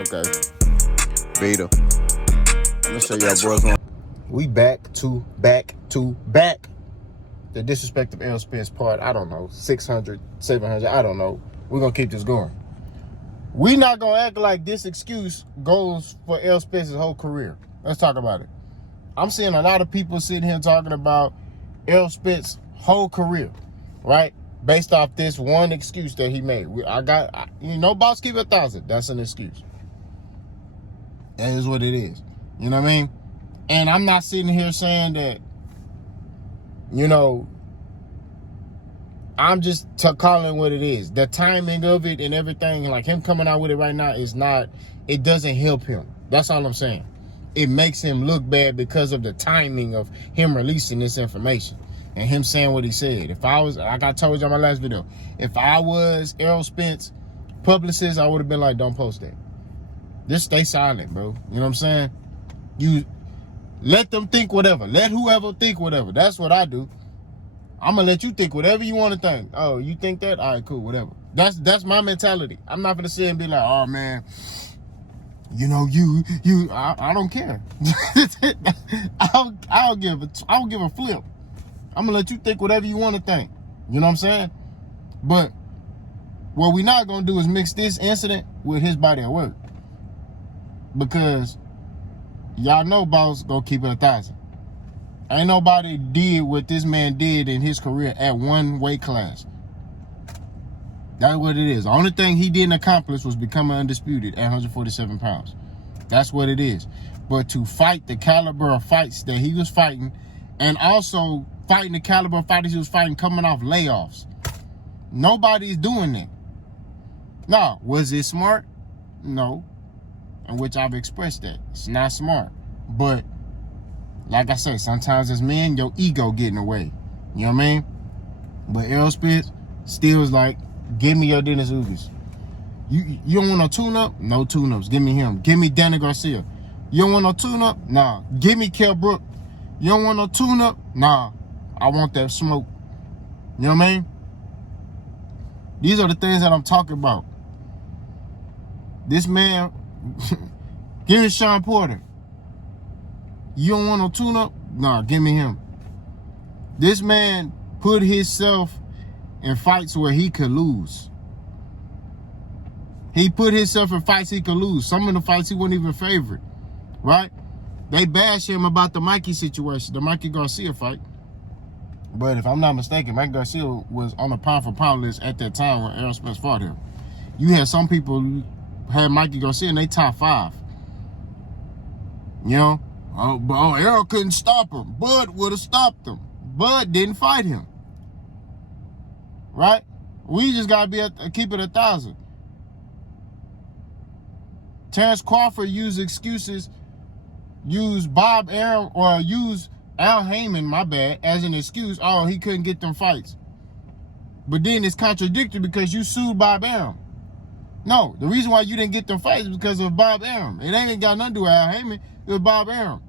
Okay. Beta. I'm gonna show y'all boys on. We back to the disrespect of Errol Spence part. I don't know, 600, 700. I don't know. We're gonna keep this going. We not gonna act like this excuse goes for Errol Spence's whole career. Let's talk about it. I'm seeing a lot of people sitting here talking about Errol Spence's whole career, right? Based off this one excuse that he made. Boss keep 1,000. That's an excuse. That is what it is. You know what I mean? And I'm not sitting here saying that, I'm just calling what it is. The timing of it and everything, like him coming out with it right now it doesn't help him. That's all I'm saying. It makes him look bad because of the timing of him releasing this information and him saying what he said. If I was, like I told you on my last video, if I was Errol Spence publicist, I would have been like, don't post that. Just stay silent, bro. You know what I'm saying? You let them think whatever. Let whoever think whatever. That's what I do. I'm gonna let you think whatever you want to think. Oh, you think that? All right, cool, whatever. That's my mentality. I'm not gonna sit and be like, oh man, I don't care. I don't give a flip. I'm gonna let you think whatever you want to think. You know what I'm saying? But what we not gonna do is mix this incident with his body at work, because y'all know boss gonna keep it 1,000. Ain't nobody did what this man did in his career at one weight class. That's what it is. The only thing he didn't accomplish was becoming undisputed at 147 pounds. That's what it is. But to fight the caliber of fights that he was fighting, and also fighting the caliber of fighters he was fighting coming off layoffs, nobody's doing that. Now, was it smart? No. In which I've expressed that. It's not smart. But like I say, sometimes as men, your ego get in the way. You know what I mean? But Errol Spence still is like, give me your Dennis Ugas. You don't want no tune-up? No tune-ups. Give me him. Give me Danny Garcia. You don't want no tune-up? Nah. Give me Kell Brook. You don't want no tune-up? Nah. I want that smoke. You know what I mean? These are the things that I'm talking about. This man, give me Sean Porter. You don't want no tune-up? Nah, give me him. This man put himself in fights where he could lose. He put himself in fights he could lose. Some of the fights he wasn't even favored, right? They bash him about the Mikey situation, the Mikey Garcia fight. But if I'm not mistaken, Mikey Garcia was on the pound-for-pound list at that time when Errol Spence fought him. You had some people who had Mikey Garcia in their top 5. You know? Errol couldn't stop him. Bud would have stopped him. Bud didn't fight him. Right? We just got to keep it 1,000. Terrence Crawford used excuses, used Bob Arum, or used Al Heyman, my bad, as an excuse. Oh, he couldn't get them fights. But then it's contradictory because you sued Bob Arum. No, the reason why you didn't get them fights is because of Bob Arum. It ain't got nothing to do with Al Heyman. It was Bob Arum.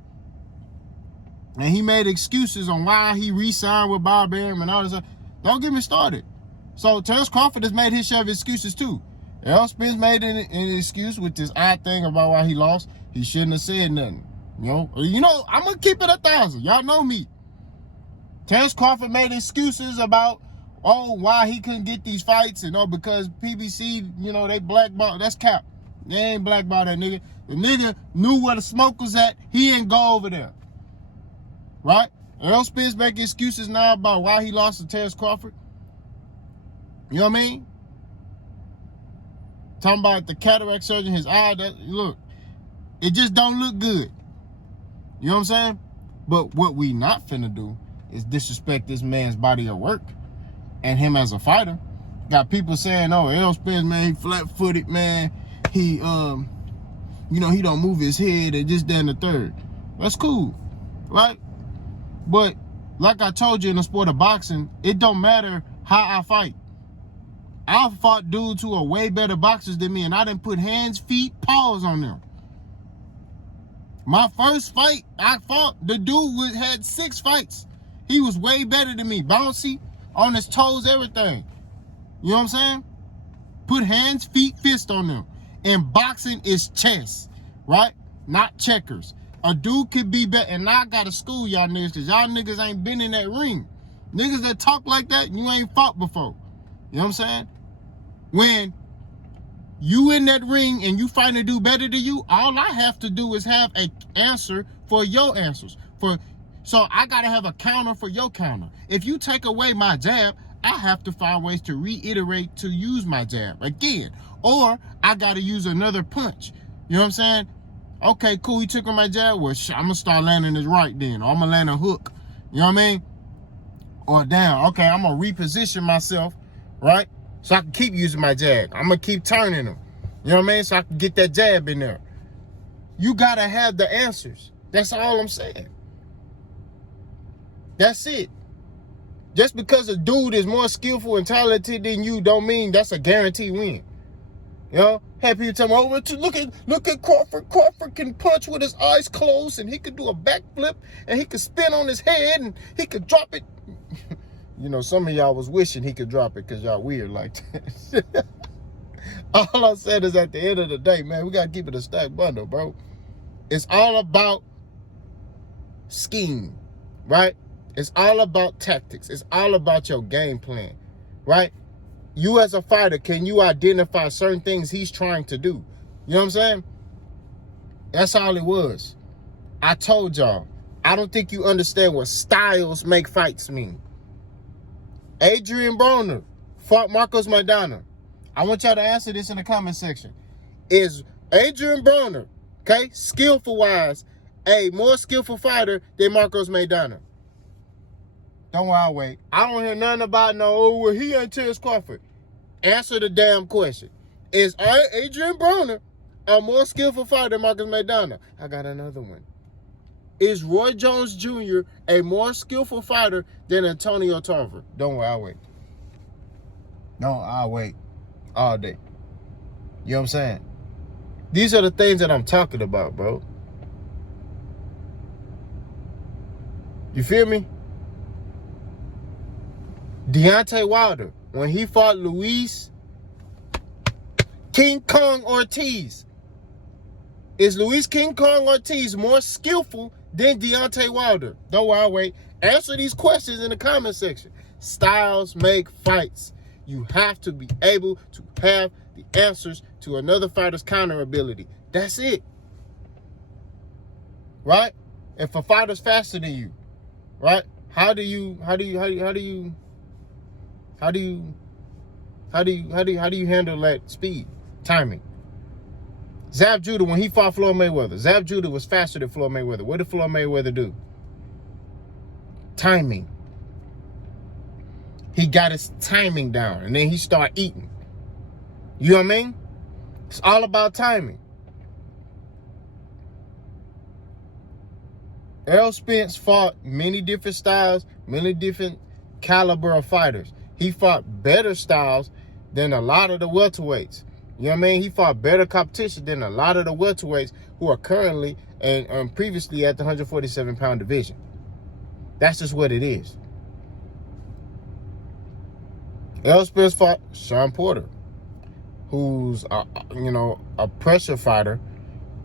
And he made excuses on why he re-signed with Bob Arum and all this stuff. Don't get me started. So Terrence Crawford has made his share of excuses too. Errol Spence made an excuse with this odd thing about why he lost. He shouldn't have said nothing. I'm going to keep it 1,000. Y'all know me. Terrence Crawford made excuses about, why he couldn't get these fights and because PBC, they blackballed. That's cap. They ain't blackballed that nigga. The nigga knew where the smoke was at. He didn't go over there. Right? Errol Spence making excuses now about why he lost to Terrence Crawford. You know what I mean? Talking about the cataract surgeon, his eye. Look, it just don't look good. You know what I'm saying? But what we not finna do is disrespect this man's body of work and him as a fighter. Got people saying, Errol Spence, man, he flat-footed, man. He, he don't move his head and just that and the third. That's cool, right? But like I told you in the sport of boxing, it don't matter how I fight. I fought dudes who are way better boxers than me, and I didn't put hands, feet, paws on them. My first fight, I fought, the dude had 6 fights. He was way better than me. Bouncy, on his toes, everything. You know what I'm saying? Put hands, feet, fist on them. And boxing is chess, right? Not checkers. A dude could be better. And now I gotta school y'all niggas, because y'all niggas ain't been in that ring. Niggas that talk like that, you ain't fought before. You know what I'm saying? When you in that ring and you fighting a dude better than you, all I have to do is have an answer for your answers. So I gotta have a counter for your counter. If you take away my jab, I have to find ways to reiterate to use my jab again. Or I gotta use another punch. You know what I'm saying? Okay, cool, he took on my jab. Well, I'm gonna start landing his right then. Or I'm gonna land a hook. You know what I mean? Or down. Okay, I'm gonna reposition myself, right? So I can keep using my jab. I'm gonna keep turning them. You know what I mean? So I can get that jab in there. You gotta have the answers. That's all I'm saying. That's it. Just because a dude is more skillful and talented than you don't mean that's a guaranteed win. You know? Have people tell me, oh, look at Crawford. Crawford can punch with his eyes closed, and he could do a backflip, and he could spin on his head, and he could drop it. You know, some of y'all was wishing he could drop it because y'all weird like that. All I said is at the end of the day, man, we got to keep it a stacked bundle, bro. It's all about scheme, right? It's all about tactics. It's all about your game plan, right? You as a fighter, can you identify certain things he's trying to do? You know what I'm saying? That's all it was. I told y'all, I don't think you understand what styles make fights mean. Adrian Broner fought Marcos Maidana. I want y'all to answer this in the comment section. Is Adrian Broner, okay, skillful-wise, a more skillful fighter than Marcos Maidana? Don't worry, I'll wait. I don't hear nothing about well, he ain't Terrence Crawford. Answer the damn question. Is Adrian Broner a more skillful fighter than Marcos Maidana? I got another one. Is Roy Jones Jr. a more skillful fighter than Antonio Tarver? Don't worry, I'll wait. No, I'll wait all day. You know what I'm saying? These are the things that I'm talking about, bro. You feel me? Deontay Wilder, when he fought Luis King Kong Ortiz, is Luis King Kong Ortiz more skillful than Deontay Wilder? Don't worry, I'll wait. Answer these questions in the comment section. Styles make fights. You have to be able to have the answers to another fighter's counter ability. That's it. Right? If a fighter's faster than you, right? How do you handle that speed? Timing. Zab Judah, when he fought Floyd Mayweather, Zab Judah was faster than Floyd Mayweather. What did Floyd Mayweather do? Timing. He got his timing down, and then he started eating. You know what I mean? It's all about timing. Errol Spence fought many different styles, many different caliber of fighters. He fought better styles than a lot of the welterweights. You know what I mean? He fought better competition than a lot of the welterweights who are currently and previously at the 147-pound division. That's just what it is. Errol Spence fought Sean Porter, who's a pressure fighter,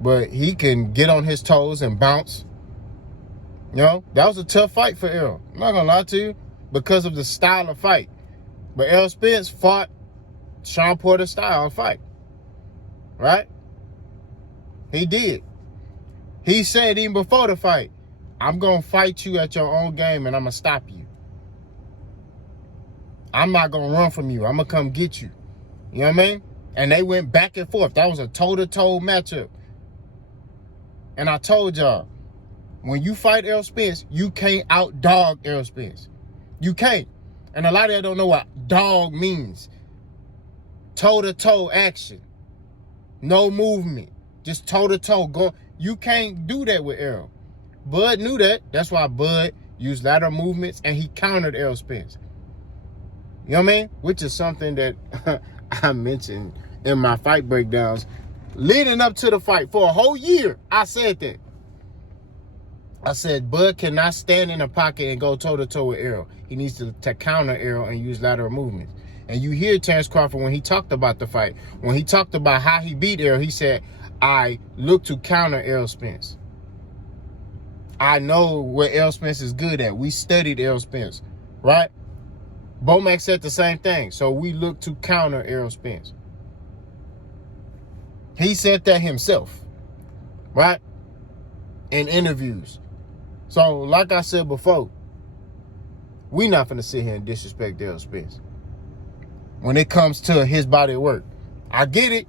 but he can get on his toes and bounce. You know, that was a tough fight for Errol. I'm not gonna lie to you, because of the style of fight. But Errol Spence fought Sean Porter's style of fight. Right? He did. He said even before the fight, I'm gonna fight you at your own game and I'm gonna stop you. I'm not gonna run from you. I'm gonna come get you. You know what I mean? And they went back and forth. That was a toe-to-toe matchup. And I told y'all, when you fight Errol Spence, you can't outdog Errol Spence. You can't. And a lot of y'all don't know what dog means. Toe-to-toe action. No movement. Just toe-to-toe. Go. You can't do that with Errol. Bud knew that. That's why Bud used lateral movements and he countered Errol Spence. You know what I mean? Which is something that I mentioned in my fight breakdowns leading up to the fight. For a whole year, I said that. I said Bud cannot stand in a pocket and go toe-to-toe with Errol. He needs to counter Errol and use lateral movements. And you hear Terrence Crawford when he talked about the fight, when he talked about how he beat Errol, he said, I look to counter Errol Spence. I know what Errol Spence is good at. We studied Errol Spence, right? Bomac said the same thing. So we look to counter Errol Spence. He said that himself, right? In interviews. So, like I said before, we not finna sit here and disrespect Errol Spence when it comes to his body of work. I get it.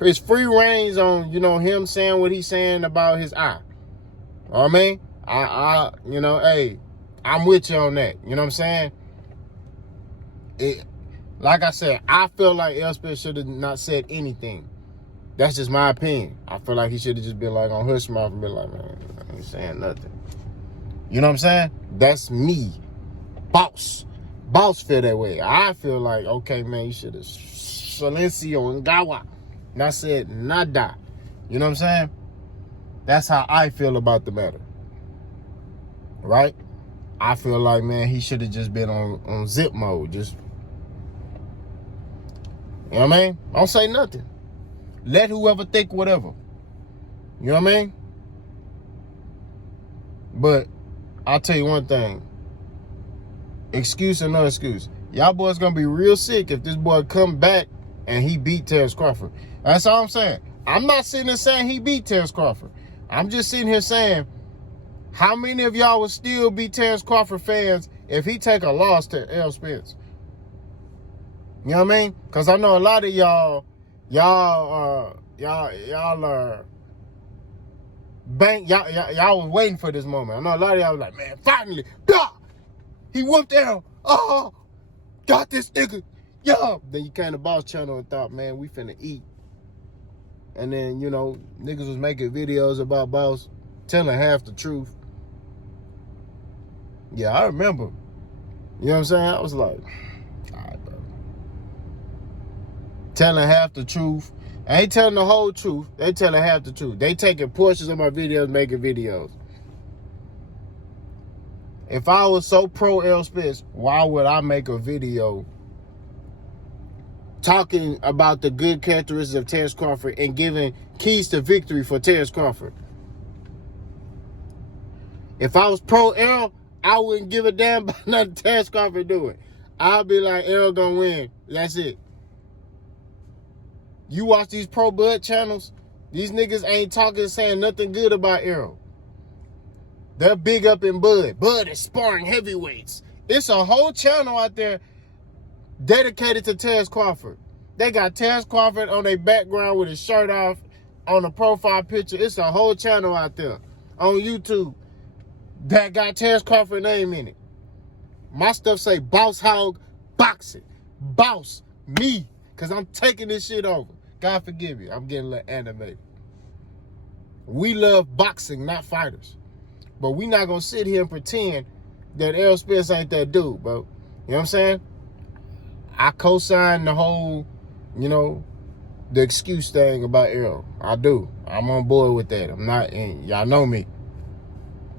It's free reigns on, him saying what he's saying about his eye. You know what I mean? Hey, I'm with you on that. You know what I'm saying? Like I said, I feel like Errol Spence should have not said anything. That's just my opinion. I feel like he should have just been like on hush mouth and been like, man, I ain't saying nothing. You know what I'm saying? That's me. Boss feel that way. I feel like, okay, man, you should have silencio and gawa. Not said nada. You know what I'm saying? That's how I feel about the matter. Right? I feel like, man, he should have just been on zip mode. Just, you know what I mean? Don't say nothing. Let whoever think whatever. You know what I mean? But I'll tell you one thing. Excuse or no excuse. Y'all boys gonna be real sick if this boy come back and he beat Terrence Crawford. That's all I'm saying. I'm not sitting there saying he beat Terrence Crawford. I'm just sitting here saying, how many of y'all would still be Terrence Crawford fans if he take a loss to Errol Spence? You know what I mean? Because I know a lot of y'all are y'all was waiting for this moment. I know a lot of y'all was like, man, finally, he whooped Errol. Oh, got this nigga. Yo. Then you came to Boss Channel and thought, man, we finna eat. And then, niggas was making videos about Boss, telling half the truth. Yeah, I remember. You know what I'm saying? I was like, all right, bro. Telling half the truth. I ain't telling the whole truth. They telling half the truth. They taking portions of my videos, making videos. If I was so pro Errol Spence, why would I make a video talking about the good characteristics of Terrence Crawford and giving keys to victory for Terrence Crawford? If I was pro Errol, I wouldn't give a damn about nothing Terrence Crawford doing. I'll be like, Errol gonna win. That's it. You watch these pro Bud channels, these niggas ain't saying nothing good about Errol. They're big up in Bud. Bud is sparring heavyweights. It's a whole channel out there dedicated to Terrence Crawford. They got Terrence Crawford on their background with his shirt off on the profile picture. It's a whole channel out there on YouTube that got Terrence Crawford's name in it. My stuff say Boss Hog Boxing. Boss me. Because I'm taking this shit over. God forgive you. I'm getting a little animated. We love boxing, not fighters. But we not going to sit here and pretend that Errol Spence ain't that dude, bro. You know what I'm saying? I co-sign the whole, the excuse thing about Errol. I do. I'm on board with that. I'm not, and y'all know me.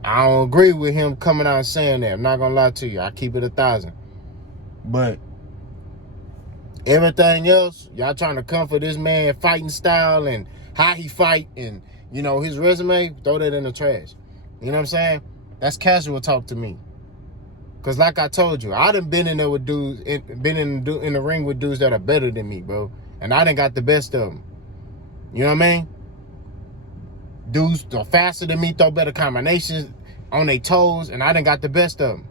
I don't agree with him coming out and saying that. I'm not going to lie to you. I keep it 1,000. But everything else, y'all trying to come for this man fighting style and how he fight and, his resume, throw that in the trash. You know what I'm saying? That's casual talk to me. Because like I told you, I done been in there with dudes, been in the ring with dudes that are better than me, bro. And I done got the best of them. You know what I mean? Dudes are faster than me, throw better combinations on their toes, and I done got the best of them.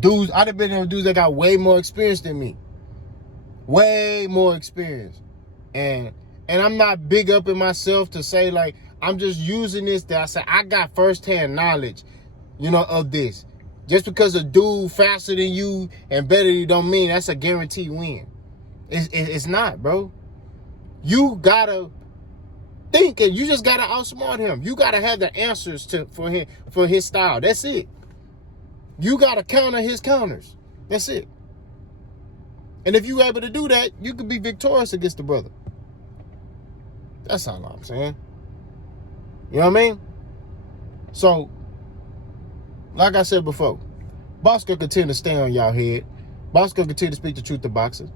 Dudes, I done been in with dudes that got way more experience than me. Way more experience. And I'm not big up in myself to say, like, I'm just using this that I say I got firsthand knowledge, of this. Just because a dude faster than you and better than you don't mean that's a guaranteed win. It's not, bro. You gotta think and you just gotta outsmart him. You gotta have the answers for his style. That's it. You gotta counter his counters. That's it. And if you able to do that, you could be victorious against the brother. That's all I'm saying. You know what I mean? So, like I said before, Boss could continue to stay on y'all head. Boss gonna continue to speak the truth to boxers.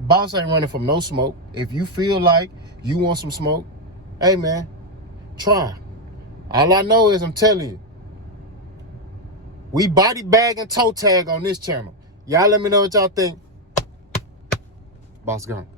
Boss ain't running from no smoke. If you feel like you want some smoke, hey man, try. All I know is I'm telling you, we body bag and toe tag on this channel. Y'all let me know what y'all think. Boss gone.